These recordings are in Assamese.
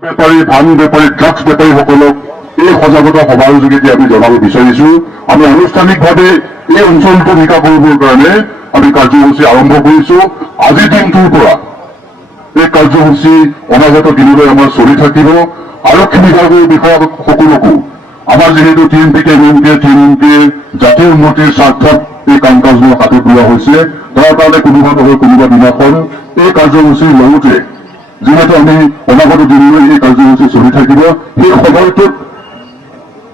বেপাৰী ধান বেপাৰী ড্ৰাগছ বেপাৰীসকলক এই সজাগতা সভাৰ যোগেদি আমি জনাব বিচাৰিছো। আমি আনুষ্ঠানিকভাৱে এই অঞ্চলটো নিকা কৰিবৰ কাৰণে আমি কাৰ্যসূচী আৰম্ভ কৰিছো। আজিৰ দিনটোৰ পৰা এই কাৰ্যসূচী অনাগত দিনলৈ আমাৰ চলি থাকিব। আৰক্ষী বিভাগৰ বিষয়াসকলকো আমাৰ যিহেতু টিএমপিকে জাতীয় উন্নতিৰ স্বাৰ্থত এই কাম কাজবোৰ হাতত লোৱা হৈছে, তাৰ কাৰণে কোনোবা নহয় কোনোবা দিনাখন এই কাৰ্যসূচীৰ লগতে যিহেতু আমি অনাগত দিনলৈ এই কাৰ্যসূচী চলি থাকিব, সেই সময়টোত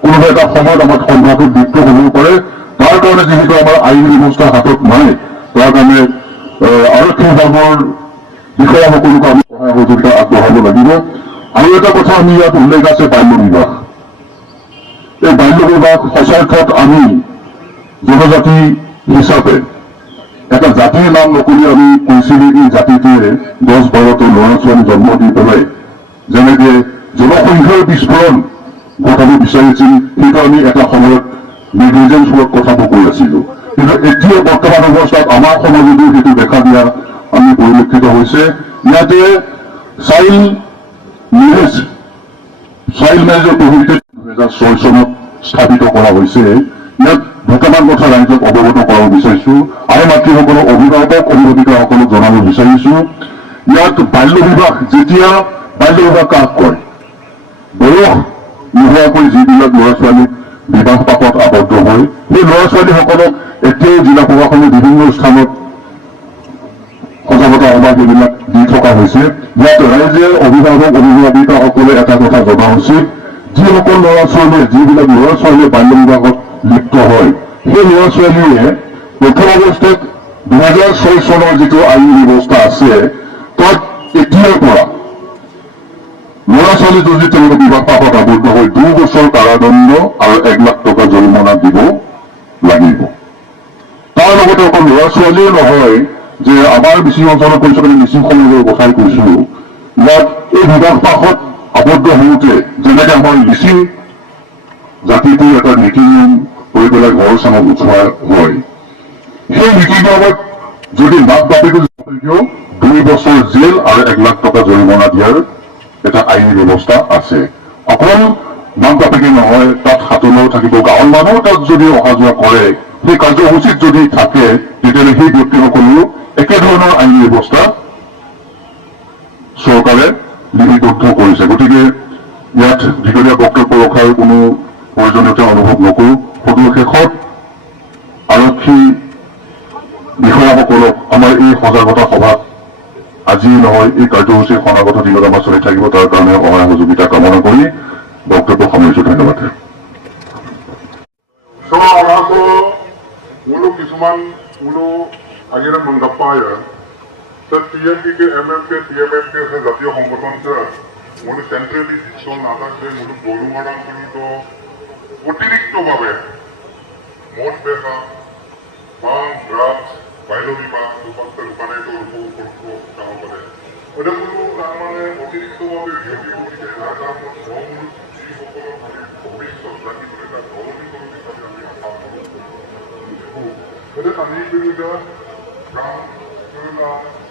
কোনোবা এটা সময়ত আমাৰ সংঘাতত লিপ্ত হব পাৰে। তাৰ কাৰণে যিহেতু আমাৰ আইন ব্যৱস্থা হাতত নাই, তাৰ কাৰণে আৰক্ষী বিভাগৰ বিষয়াসকলকো আমি সহায় সহযোগিতা আগবঢ়াব লাগিব। আৰু এটা কথা আমি ইয়াত উল্লেখ আছে বাল্য বিবাহ। এই বাল্য বিবাহ সঁচাৰ্থত আমি জনজাতি হিচাপে এটা জাতিৰ নাম নকৰি আমি কৈছিলো এই জাতিটোৱে 10-12টা ল'ৰা ছোৱালী জন্ম দি পেলাই যেনেকে জনসংখ্যাৰ বিস্ফোৰণ ঘটাব বিচাৰিছিল, সেইটো আমি এটা সময়ত নেগলিজেন্সৰ কথাবোৰ কৈ আছিলো। কিন্তু এতিয়া বৰ্তমান অৱস্থাত আমাৰ সমাজতো সেইটো দেখা দিয়া আমি পৰিলক্ষিত হৈছে। ইয়াতে চাইল্ড মেৰেজৰ প্ৰভিতি 2006 চনত স্থাপিত কৰা হৈছে। ইয়াত দুটামান কথা ৰাইজক অৱগত কৰাব বিচাৰিছো। আই মাতৃসকলক অভিভাৱক অভিভাৱিকাসকলক জনাব বিচাৰিছো, ইয়াত বাল্য বিবাহ, যেতিয়া বাল্য বিবাহ কাক কয়, বয়স নোহোৱাকৈ যিবিলাক ল'ৰা ছোৱালীক বিবাহ পাশত আবদ্ধ হয়, সেই ল'ৰা ছোৱালীসকলক এতিয়াও জিলা প্ৰশাসনে বিভিন্ন স্থানত সজাগতা সভা সেইবিলাক দি থকা হৈছে। ইয়াত ৰাইজে অভিভাৱক অভিভাৱিকাসকলে এটা কথা জনা উচিত, যিসকল ল'ৰা ছোৱালীয়ে যিবিলাক ল'ৰা ছোৱালীয়ে বাল্য বিবাহত লিপ্ত হয়, সেই ল'ৰা ছোৱালীয়ে প্ৰথম অৱস্থাত 2006 চনৰ যিটো আইন ব্যৱস্থা আছে, তাত এতিয়াৰ পৰা ল'ৰা ছোৱালী যদি তেওঁলোকে বিবাহ পাশত আবদ্ধ হয় 2 বছৰ কাৰাদণ্ড আৰু 1 লাখ টকা জৰিমনা দিব লাগিব। তাৰ লগতে অকল ল'ৰা ছোৱালীয়ে নহয়, যে আমাৰ মিচিং অঞ্চলৰ কৈছো মানে মিচিং সমাজৰ কথাই কৈছো, ইয়াত এই বিবাহ পাশত আবদ্ধ হওঁতে যেনেকে আমাৰ মিচিং জাতিটোৰ এটা নীতি নিয়ম কৰি পেলাই ঘৰ চামত উঠোৱা হয়, সেই নীতি নিয়মত যদি মাক বাপেকে 2 বছৰ জেল আৰু 1 লাখ টকা জৰিমনা দিয়াৰ এটা আইনী ব্যৱস্থা আছে। অকল মাক বাপেকে নহয়, তাত হাতলৈও থাকিব, গাঁৱৰ মানুহ তাত যদি অহা যোৱা কৰে, সেই কাৰ্যসূচীত যদি থাকে, তেতিয়াহ'লে সেই ব্যক্তিসকলেও একেধৰণৰ আইনী ব্যৱস্থা চৰকাৰে লিপিবদ্ধ কৰিছে। গতিকে ইয়াত দীঘলীয়া বক্তব্য ৰখাৰ কোনো প্ৰয়োজনীয়তা অনুভৱ নকৰো। সদুশেষত আৰক্ষী বিষয়াসকলক আমাৰ এই সজাগতা সভাত আজি নহয় এই কাৰ্যসূচীৰ অনাগত দিনত আমাৰ চলি থাকিব, তাৰ কাৰণে সহায় সহযোগিতা কামনা কৰি বক্তব্য সামৰিছো। ধন্যবাদ। কিছুমান akhirnya menggapai ya TMPK, MMK, TMMK জাতীয় সংগঠন মূল সেন্ট্রালি ডিসিশন আদাকে মূল গরুমারাং কিন্তু অতিরিক্তভাবে মদ বেচা ভাং ড্রাগস বাল্য বিবাহ রূপায়িত কাম করে ওটা কোনো তার মানে অতিরিক্তভাবে বিয়পি পৰিছে, যাৰ কাৰণে সহমূল যিসকলৰ ভৱিষ্যত ৰাখি কৰি তাক সবলীকৰণ হিচাপে আমি আশা কৰোঁ। গতিকে আমি বিৰুদ্ধে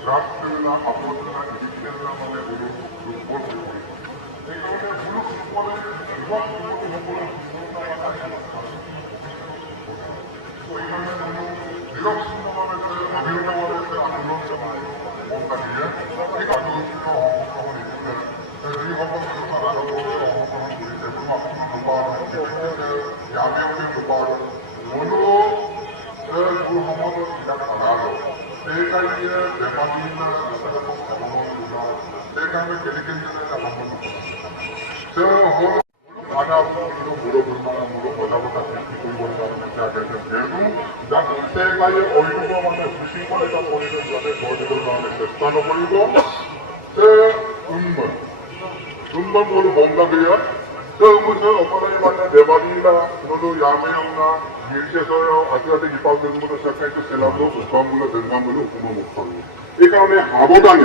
ড্ৰাগছ আৱৰ্জনা ডিজিটেল মানে দুৰ্বল হৈ পৰিছে। সেইকাৰণে সকলে যুৱক যুৱতীসকলে নিৰক্ষিণভাৱে অভিনৱভাৱে আন্দোলন চলাই মন কাটিয়ে এই কাৰ্যসূচীত অংশগ্ৰহণ নিদিলে যিসকল অংশগ্ৰহণ কৰিছে কোনো আপোনাৰ জ্ঞানীয় ৰূপাৰ মনো গুৰু সমাজত ইয়াক সাধাৰণ সেইকাৰণে বেমাৰীৰ অৱলম্বন যোজনা সেইকাৰণে কেনেকৈ অৱলম্বন তেওঁ হ'ল আধা মূল সজাগতা সৃষ্টি কৰিবৰ কাৰণে যিহেতু যাক ইচ্ছাই অভিযোগ মানে সুশৃংখলিত পৰিৱেশ যাতে গঢ় দিবৰ কাৰণে চেষ্টা নকৰিব উন্মান হ'ল বংগাবিয়া 그것은 엄마들이 만난 대박이나 너도 야매형나 밀체서요 아주한테 이빨 들고도 시작해서 셀라도 부산물로 된감물로 구멍 못하고 이 가운데 아보당에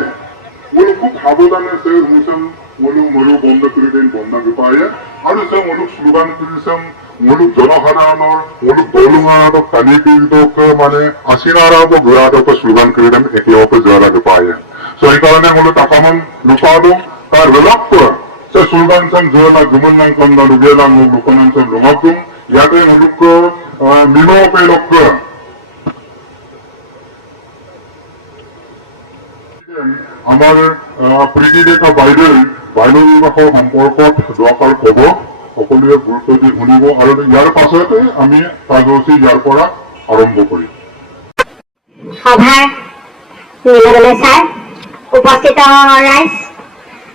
ওগুলো খুব সাবধানে সে অনুষ্ঠান ওগুলো বন্ধ করে দেন বন্ধ বিপায়ে আর সে ওগুলো স্লোগান তুলিছেন ওগুলো জনসাধারণের ওগুলো দলুঙাড়ক কানিপিড়ক মানে আসিনারাব গুড়াড়ক স্লোগান করে দেন একেওকে জোয়ারা বিপায়ে সো এই কারণে ওগুলো টাকামান লুপাদো তার রলক্ক সে স্লোগান সান জোয়ালা গুমন্নাং কন্দা লুগেলাং লুকনাং সান লুঙাকুম ইয়াতে ওগুলো মিনোপে লক্ক আমাৰ প্ৰীতিৰেখা বাইদেউ বিবাহৰ সম্পৰ্কত দুআষাৰ ক'ব সকলোৱে গুৰুত্ব দি শুনিব আৰু ইয়াৰ পাছতে আমি কাৰ্যসূচী ইয়াৰ পৰা আৰম্ভ কৰিম সভাৰ নিলগলে ছাৰ উপস্থিত ৰাইজ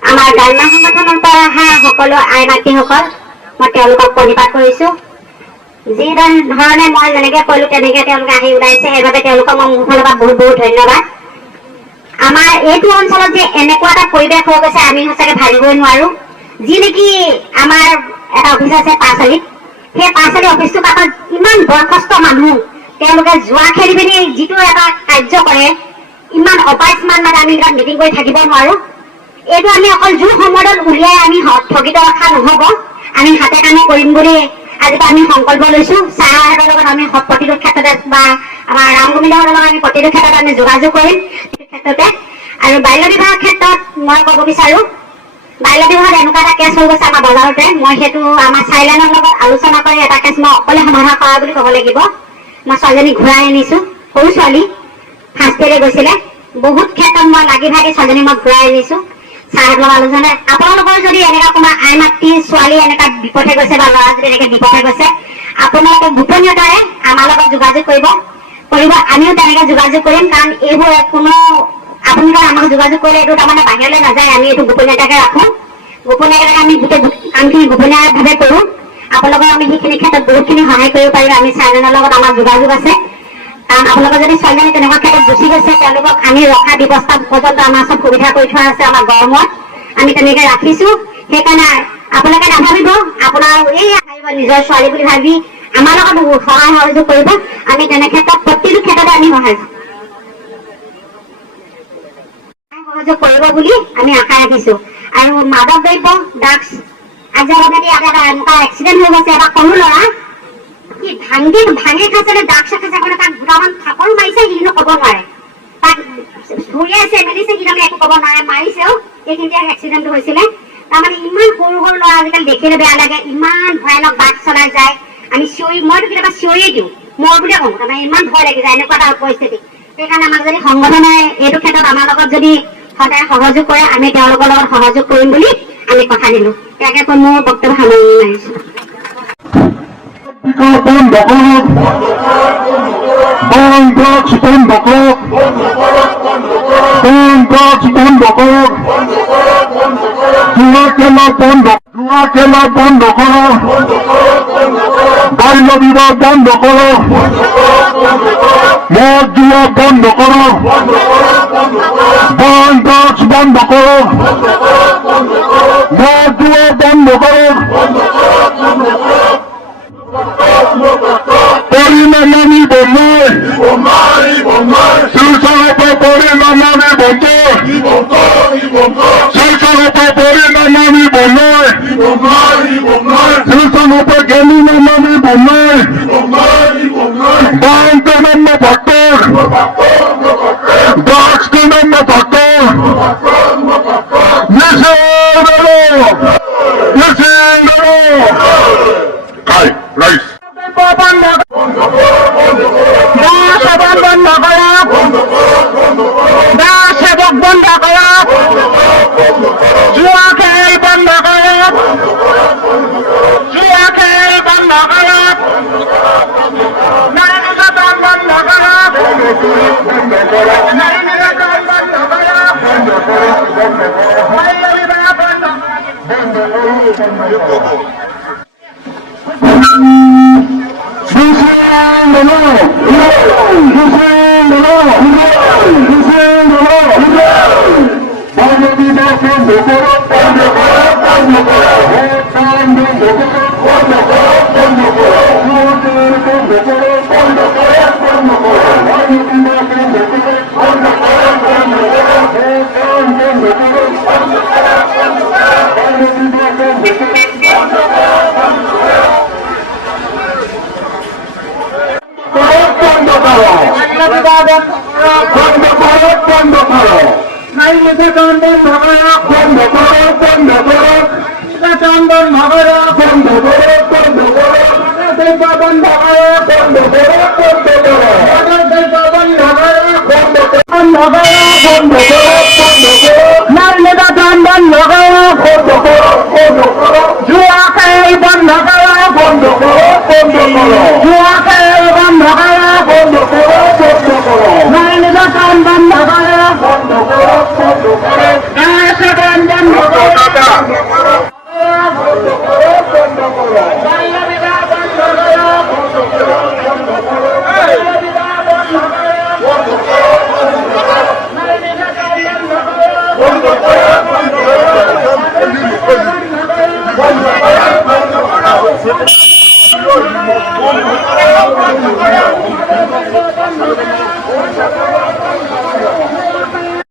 আমাৰ গ্ৰাম্য সংগঠনৰ পৰা অহা সকলো আই মাতৃসকল মই তেওঁলোকক প্ৰণিপাত কৰিছো যি ধৰণে মই যেনেকে ক'লো তেনেকে তেওঁলোকে আহি ওলাইছে সেইবাবে তেওঁলোকক মই মোৰ ফালৰ পৰা বহুত বহুত ধন্যবাদ আমাৰ এইটো অঞ্চলত যে এনেকুৱা এটা পৰিৱেশ হৈ গৈছে আমি সঁচাকে ভাবিবই নোৱাৰো যি নেকি আমাৰ এটা অফিচ আছে পাঁচআলিত সেই পাঁচআলি অফিচটোৰ কাষত ইমান বয়সস্থ মানুহ তেওঁলোকে যোৱা খেলি পিনি যিটো এটা কাৰ্য কৰে ইমান অপায়স্মান মানে আমি তাত মিটিং কৰি থাকিব নোৱাৰো এইটো আমি অকল জোৰ সময়ত উলিয়াই আমি স্থগিত ৰখা নহ'ব আমি হাতে কামে কৰিম বুলি আজি আমি সংকল্প লৈছো ছাৰহঁতৰ লগত আমি প্ৰতিটো ক্ষেত্ৰতে বা আমাৰ ৰামগোবিন্দহঁতৰ লগত আমি প্ৰতিটো ক্ষেত্ৰত আমি যোগাযোগ কৰিম ক্ষেত্ৰতে আৰু বাল্য বিবাহৰ ক্ষেত্ৰত মই ক'ব বিচাৰো বাল্য বিবাহত এনেকুৱা এটা কেছ হৈ গৈছে আমাৰ বজাৰতে মই সেইটো আমাৰ চাইলেনৰ লগত আলোচনা কৰি এটা কেছ মই অকলে সমাধান কৰা বুলি ক'ব লাগিব মই ছোৱালীজনী ঘূৰাই আনিছো সৰু ছোৱালী ফাৰ্ষ্ট ইয়েৰে গৈছিলে বহুত ক্ষেত্ৰত মই লাগি ভাগি ছোৱালীজনী মই ঘূৰাই আনিছো ছাৰহঁতৰ লগত আলোচনা আপোনালোকৰ যদি এনেকুৱা কোনোবা আই মাতৃ ছোৱালী এনেকুৱা বিপথে গৈছে বা ল'ৰা যদি এনেকে বিপথে গৈছে আপোনালোকে গোপনীয়তাৰে আমাৰ লগত যোগাযোগ কৰিব আমিও তেনেকে যোগাযোগ কৰিম কাৰণ এইবোৰ কোনো আপোনালোকে আমাক যোগাযোগ কৰিলে এইটো তাৰমানে বাহিৰলৈ নাযায় আমি এইটো গোপনীয়তাকে ৰাখো গোপনীয়তাকে আমি গোটেই কামখিনি গোপনীয়ভাৱে কৰোঁ আপোনালোকক আমি সেইখিনি ক্ষেত্ৰত বহুতখিনি সহায় কৰিব পাৰিম আমি চাইলেনৰ লগত আমাৰ যোগাযোগ আছে কাৰণ আপোনালোকৰ যদি ছোৱালীজনী তেনেকুৱা ক্ষেত্ৰত গুচি গৈছে তেওঁলোকক আমি ৰখা ব্যৱস্থা পৰ্যন্ত আমাৰ চব সুবিধা কৰি থোৱা আছে আমাৰ গৰমত আমি তেনেকে ৰাখিছো সেইকাৰণে আপোনালোকে নাভাবিব আপোনাৰ এই নিজৰ ছোৱালী বুলি ভাবি আমাৰ লগত সহায় সহযোগ কৰিব আমি তেনে ক্ষেত্ৰত প্ৰতিটো ক্ষেত্ৰতে আমি সহযোগ কৰিব বুলি আমি আশা ৰাখিছো আৰু মাদক দ্ৰব্য ড্ৰাগছ আজি অলৰেডি এটা এনেকুৱা এক্সিডেণ্ট হৈ গৈছে এটা সৰু ল'ৰা কি ভাঙি খাইছে ড্ৰাগছ খাইছে কাৰণে তাক দুটামান থাপৰ মাৰিছে সি কিন্তু ক'ব নোৱাৰে তাক ধুৰিয়াইছে মেলিছে সি তাৰমানে একো ক'ব নোৱাৰে মাৰিছেও এইখিনিতে এক্সিডেণ্টটো হৈছিলে তাৰমানে ইমান সৰু সৰু ল'ৰা আজিকালি দেখিলে বেয়া লাগে ইমান ভয়ানক বাইক চলাই যায় আমি মইতো কেতিয়াবা চিঞৰিয়ে দিওঁ মই বুলিয়ে কওঁ তাৰমানে ইমান ভয় লাগি যায় এনেকুৱা এটা পৰিস্থিতি সেইকাৰণে আমাক যদি সংগঠনে এইটো ক্ষেত্ৰত আমাৰ লগত যদি সদায় সহযোগ কৰে আমি তেওঁলোকৰ লগত সহযোগ কৰিম বুলি আমি কথা দিলো ইয়াকে কৈ মোৰ বক্তব্য সামৰণি মাৰিছো জুয়া খেলা বন্ধ করো বাল্য বিবাহ বন্ধ করো মদ জুয়া বন্ধ করো ড্রাগস বন্ধ করো মদ জুয়া বন্ধ করো পরিণাম আমি বন্যায় শিলসংপ পরিণাম আমি বন্ধ শিলসংপ পরিণাম আমি বন্যায় শিলসংপ জ্ঞানী নাম আমি বন্যায় বাংকে নাম ভক্তর ড্রাগসকে নাম ভক্তর রাইস বন্ধ করো জুয়া খেল বন্ধ করো জুয়া খেল বন্ধ করো নারী নির্যাতন বন্ধ করো নারী নির্যাতন বন্ধ করো বাল্য বিবাহ বন্ধ বন্ধ করো, বন্ধ করো, বন্ধ করো, নারী নির্যাতন বন্ধ করো, বন্ধ করো, বন্ধ করো, নির্যাতন বন্ধ করো, বন্ধ করো, বন্ধ করো, দ্রব্য বন্ধ করো, বন্ধ করো, বন্ধ করো, দ্রব্য বন্ধ করো, বন্ধ করো, বন্ধ করো, বন্ধ করো, বন্ধ করো, নারী নির্যাতন বন্ধ করো, বন্ধ করো, বন্ধ করো, জুয়া খেল বন্ধ করো, বন্ধ করো, বন্ধ করো, জুয়া খেল বন্ধ করো, বন্ধ করো, বন্ধ করো, নারী নির্যাতন বন্ধ করো, বন্ধ করো, বন্ধ করো, নির্যাতন বন্ধ করো, বন্ধ করো, বন্ধ করো, বাল্য বিবাহ বন্ধ করো, বাল্য বিবাহ বন্ধ করো, নারী নির্যাতন বন্ধ করো, বন্ধ করো,